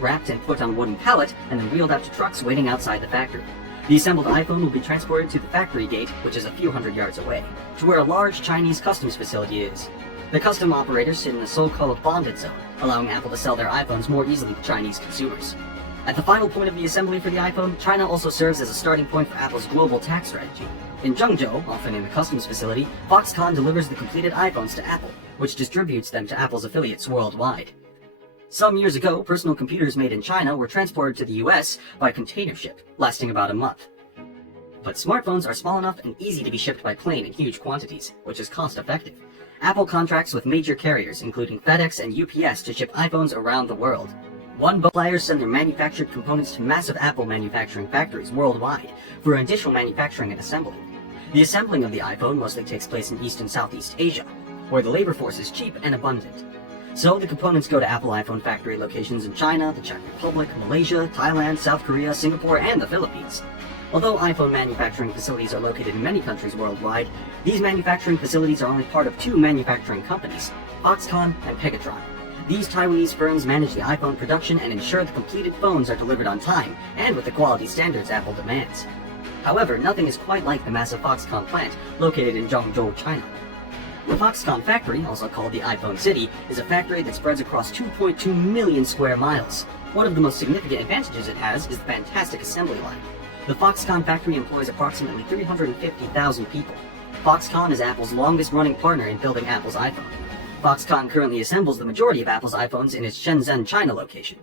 wrapped and put on a wooden pallet, and then wheeled out to trucks waiting outside the factory. The assembled iPhone will be transported to the factory gate, which is a few hundred yards away, to where a large Chinese customs facility is. The custom operators sit in a so-called bonded zone, allowing Apple to sell their iPhones more easily to Chinese consumers. At the final point of the assembly for the iPhone, China also serves as a starting point for Apple's global tax strategy. In Zhengzhou, often in the customs facility, Foxconn delivers the completed iPhones to Apple, which distributes them to Apple's affiliates worldwide. Some years ago, personal computers made in China were transported to the US by container ship, lasting about a month. But smartphones are small enough and easy to be shipped by plane in huge quantities, which is cost-effective. Apple contracts with major carriers, including FedEx and UPS, to ship iPhones around the world. Suppliers send their manufactured components to massive Apple manufacturing factories worldwide for additional manufacturing and assembling. The assembling of the iPhone mostly takes place in East and Southeast Asia, where the labor force is cheap and abundant. So the components go to Apple iPhone factory locations in China, the Czech Republic, Malaysia, Thailand, South Korea, Singapore, and the Philippines. Although iPhone manufacturing facilities are located in many countries worldwide, these manufacturing facilities are only part of two manufacturing companies, Foxconn and Pegatron. These Taiwanese firms manage the iPhone production and ensure the completed phones are delivered on time and with the quality standards Apple demands. However, nothing is quite like the massive Foxconn plant located in Zhengzhou, China. The Foxconn factory, also called the iPhone City, is a factory that spreads across 2.2 million square miles. One of the most significant advantages it has is the fantastic assembly line. The Foxconn factory employs approximately 350,000 people. Foxconn is Apple's longest-running partner in building Apple's iPhone. Foxconn currently assembles the majority of Apple's iPhones in its Shenzhen, China location.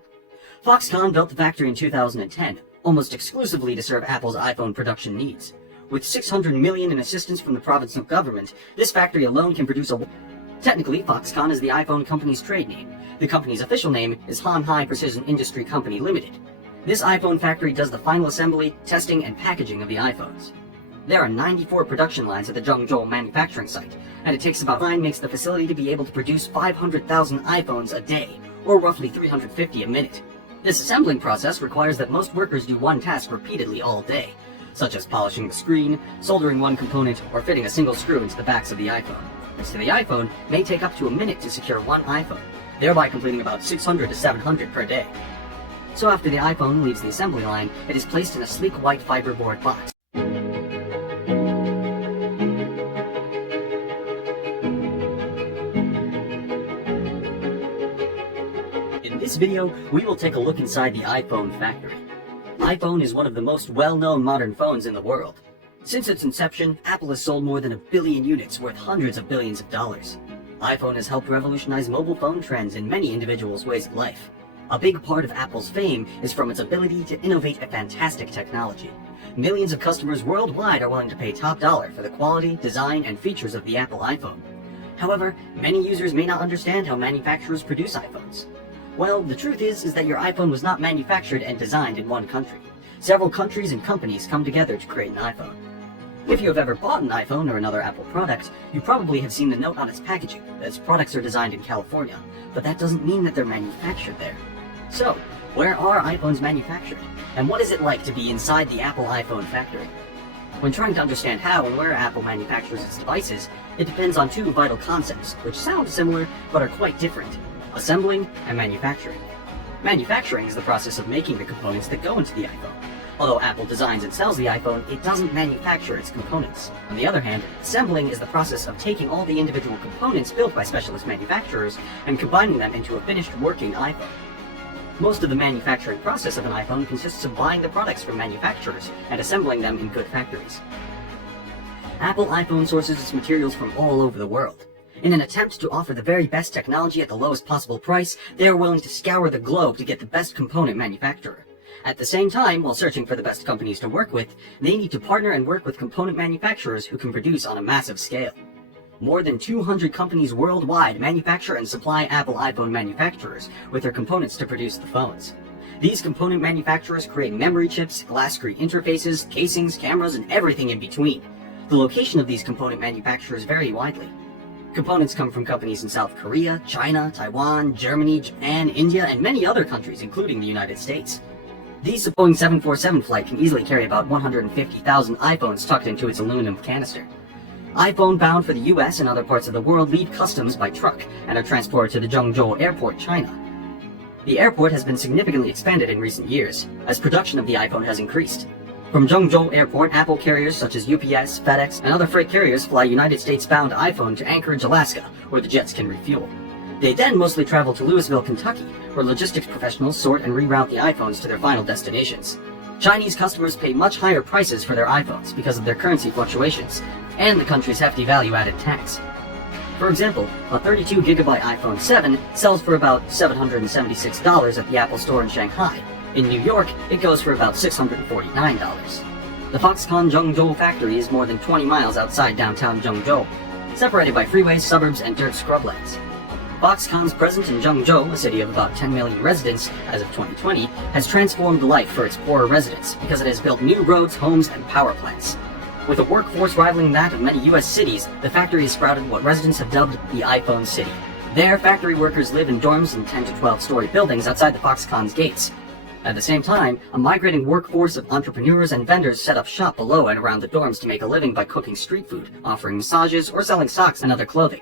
Foxconn built the factory in 2010, almost exclusively to serve Apple's iPhone production needs. With $600 million in assistance from the provincial government, this factory alone can produce Technically, Foxconn is the iPhone company's trade name. The company's official name is Han Hai Precision Industry Company Limited. This iPhone factory does the final assembly, testing, and packaging of the iPhones. There are 94 production lines at the Zhengzhou manufacturing site, and it takes about 9 makes the facility to be able to produce 500,000 iPhones a day, or roughly 350 a minute. This assembling process requires that most workers do one task repeatedly all day, such as polishing the screen, soldering one component, or fitting a single screw into the backs of the iPhone. Next to the iPhone may take up to a minute to secure one iPhone, thereby completing about 600 to 700 per day. So after the iPhone leaves the assembly line, it is placed in a sleek white fiberboard box. In this video, we will take a look inside the iPhone factory. iPhone is one of the most well-known modern phones in the world. Since its inception, Apple has sold more than 1 billion units worth hundreds of billions of dollars. iPhone has helped revolutionize mobile phone trends in many individuals' ways of life. A big part of Apple's fame is from its ability to innovate a fantastic technology. Millions of customers worldwide are willing to pay top dollar for the quality, design, and features of the Apple iPhone. However, many users may not understand how manufacturers produce iPhones. Well, the truth is that your iPhone was not manufactured and designed in one country. Several countries and companies come together to create an iPhone. If you have ever bought an iPhone or another Apple product, you probably have seen the note on its packaging that its products are designed in California, but that doesn't mean that they're manufactured there. So, where are iPhones manufactured? And what is it like to be inside the Apple iPhone factory? When trying to understand how and where Apple manufactures its devices, it depends on two vital concepts, which sound similar but are quite different: assembling and manufacturing. Manufacturing is the process of making the components that go into the iPhone. Although Apple designs and sells the iPhone, it doesn't manufacture its components. On the other hand, assembling is the process of taking all the individual components built by specialist manufacturers and combining them into a finished working iPhone. Most of the manufacturing process of an iPhone consists of buying the products from manufacturers and assembling them in good factories. Apple iPhone sources its materials from all over the world. In an attempt to offer the very best technology at the lowest possible price, they are willing to scour the globe to get the best component manufacturer. At the same time, while searching for the best companies to work with, they need to partner and work with component manufacturers who can produce on a massive scale. More than 200 companies worldwide manufacture and supply Apple iPhone manufacturers with their components to produce the phones. These component manufacturers create memory chips, glass screen interfaces, casings, cameras, and everything in between. The location of these component manufacturers vary widely. Components come from companies in South Korea, China, Taiwan, Germany, Japan, India, and many other countries, including the United States. This Boeing 747 flight can easily carry about 150,000 iPhones tucked into its aluminum canister. iPhone bound for the US and other parts of the world leave customs by truck and are transported to the Zhengzhou Airport, China. The airport has been significantly expanded in recent years, as production of the iPhone has increased. From Zhengzhou Airport, Apple carriers such as UPS, FedEx, and other freight carriers fly United States-bound iPhone to Anchorage, Alaska, where the jets can refuel. They then mostly travel to Louisville, Kentucky, where logistics professionals sort and reroute the iPhones to their final destinations. Chinese customers pay much higher prices for their iPhones because of their currency fluctuations, and the country's hefty value-added tax. For example, a 32GB iPhone 7 sells for about $776 at the Apple Store in Shanghai. In New York, it goes for about $649. The Foxconn Zhengzhou factory is more than 20 miles outside downtown Zhengzhou, separated by freeways, suburbs, and dirt scrublands. Foxconn's presence in Zhengzhou, a city of about 10 million residents as of 2020, has transformed life for its poorer residents because it has built new roads, homes, and power plants. With a workforce rivaling that of many U.S. cities, the factory has sprouted what residents have dubbed the iPhone City. There, factory workers live in dorms in 10 to 12-story buildings outside the Foxconn's gates. At the same time, a migrating workforce of entrepreneurs and vendors set up shop below and around the dorms to make a living by cooking street food, offering massages, or selling socks and other clothing.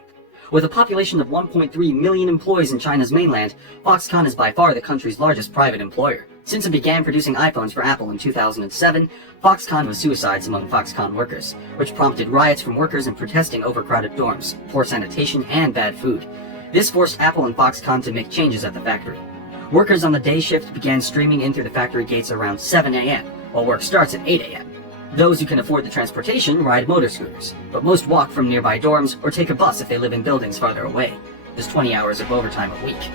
With a population of 1.3 million employees in China's mainland, Foxconn is by far the country's largest private employer. Since it began producing iPhones for Apple in 2007, Foxconn was suicides among Foxconn workers, which prompted riots from workers and protesting overcrowded dorms, poor sanitation, and bad food. This forced Apple and Foxconn to make changes at the factory. Workers on the day shift began streaming in through the factory gates around 7 a.m., while work starts at 8 a.m. Those who can afford the transportation ride motor scooters, but most walk from nearby dorms or take a bus if they live in buildings farther away. There's 20 hours of overtime a week.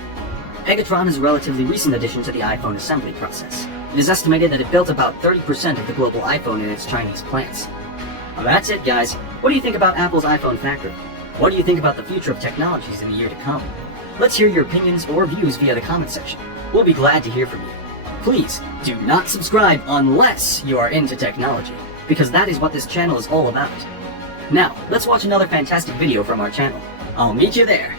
Pegatron is a relatively recent addition to the iPhone assembly process. It is estimated that it built about 30% of the global iPhone in its Chinese plants. Well, that's it, guys. What do you think about Apple's iPhone factory? What do you think about the future of technologies in the year to come? Let's hear your opinions or views via the comment section. We'll be glad to hear from you. Please, do not subscribe unless you are into technology, because that is what this channel is all about. Now, let's watch another fantastic video from our channel. I'll meet you there.